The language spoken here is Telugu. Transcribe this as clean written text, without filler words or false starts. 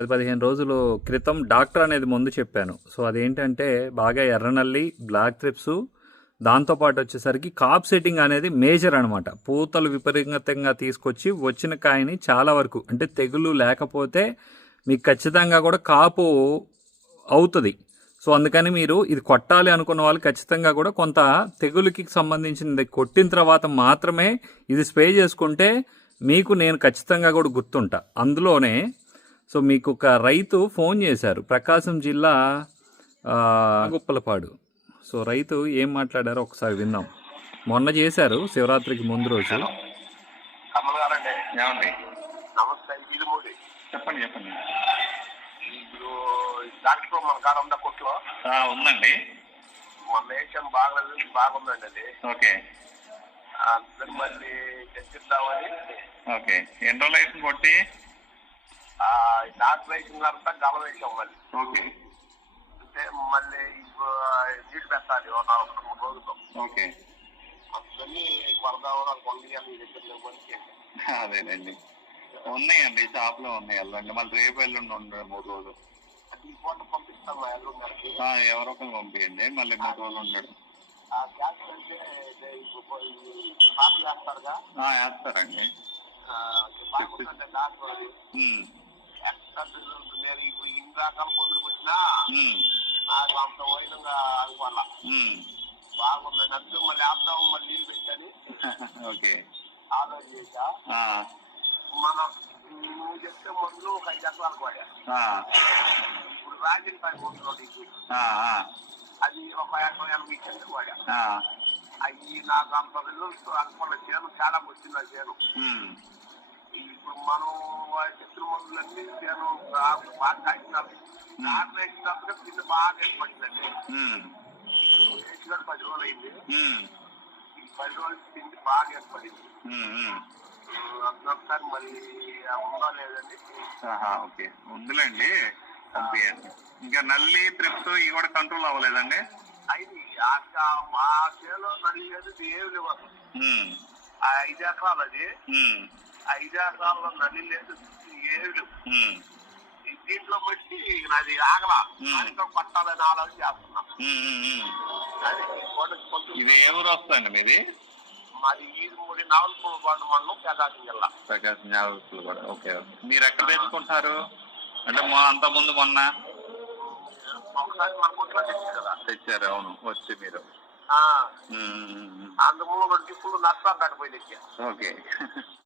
10-15 రోజులు క్రితం డాక్టర్ అనేది ముందు చెప్పాను. సో అదేంటంటే బాగా ఎర్రనల్లి, బ్లాక్ థ్రిప్స్, దాంతోపాటు వచ్చేసరికి కాప్ సెట్టింగ్ అనేది మేజర్ అనమాట. పూతలు విపరీతంగా తీసుకొచ్చి వచ్చిన కాయని చాలా వరకు అంటే తెగులు లేకపోతే మీకు ఖచ్చితంగా కూడా కాపు అవుతుంది. సో అందుకని మీరు ఇది కొట్టాలి అనుకున్న వాళ్ళు ఖచ్చితంగా కూడా కొంత తెగులుకి సంబంధించింది కొట్టిన తర్వాత మాత్రమే ఇది స్ప్రే చేసుకుంటే మీకు నేను ఖచ్చితంగా కూడా గుర్తుంటా. అందులోనే సో మీకు ఒక రైతు ఫోన్ చేశారు, ప్రకాశం జిల్లా గుప్పలపాడు. సో రైతు ఏం మాట్లాడారో ఒకసారి విందాం. మొన్న చేశారు శివరాత్రికి ముందు రోజు. నమస్తే, ఇది మోడీ. చెప్పండి చెప్పండి. ఇప్పుడు డాక్టర్ మన కాడ ఉందా కొట్లో? ఉందండి. మొన్న వేసాను, బాగుందండి అది. ఓకే మళ్ళీ తెచ్చిద్దామని. ఓకే, ఎన్ని రోజులు వేసిన కొట్టి? డాక్టర్ వేసిన తర్వాత గల వేసాం మళ్ళీ. ఓకే, అంటే మళ్ళీ నీళ్ళు పెట్టాలి 4-3 రోజులు. ఓకే, అందుకని పడదామని అనుకోండి. అదేనండి. ఉన్నాయండి, షాప్లో ఉన్నాయి. వెళ్ళండి, మళ్ళీ రేపు ఎల్లుండి ఉండదు 3 రోజులు. ఈ పూట పంపిస్తాం ఎల్లుండి. ఎవరో ఒకరు పంపించండి, మళ్ళీ 3 రోజులు ఉండడు. గ్యాస్ అంటే వేస్తారుగా? వేస్తారండి. బాగుందండి డాక్టర్ అది. నేను ఇప్పుడు ఇన్ని రకాల పొందులకు వచ్చినా నాకు అంత వైనంగా అనుకోవాలా. బాగుందండి. అందుకు మళ్ళీ ఆపుదాము, మళ్ళీ నీళ్ళు పెట్టని ఓకే ఆలోచన చేశా. మనం నువ్వు చెప్తే ముందు ఒక 5 ఎకరాలకు వాడా. ఇప్పుడు రాజన్ పై ముందులో నీకు అది ఒక 80 చెట్లు వాడా. అవి నాకు అంత వెళ్ళొచ్చు అనుకున్న చేను చాలా వచ్చింది. ఆ చేను ఇప్పుడు మనం చెట్ల మందులన్నీ చేను బాగా కాసినారు. నాటు వేసినప్పుడు కింద బాగా ఏర్పడిందండి. వేసి 10 రోజులు అయింది. ఈ 10 రోజులు కింద బాగా ఏర్పడింది. ఒకసారి మరి ఉందా లేదండి? ఓకే, ఉందిలేండి, పంపించండి. ఇంకా నల్లి త్రిప్స్ ఇవి కూడా కంట్రోల్ అవ్వలేదండి? అయింది. మా చేలో నల్లి లేదు, ఏమి లేవు అసలు. 5 ఎకరాలు అది. 5 ఎకరాల్లో నల్లి లేదు, ఏమి లేవు. దీంట్లో బట్టి నాది ఆగలా, పట్టాలని ఆలోచన చేస్తున్నా. ఇది ఏ ఊరు వస్తుందండి మీది? మాది ఈదుమూడి నావల్పూడి మండలం, ప్రకాశం జిల్లా. ప్రకాశం కూడా. ఓకే, మీరు ఎక్కడ తెచ్చుకుంటారు? అంటే అంత ముందు మొన్న ఒకసారి మన కొట్లో తెచ్చి కదా తెచ్చారు. అవును, వచ్చి మీరు అందులో 2 టిప్పులు నష్టం కట్టిపోయి తెచ్చా. ఓకే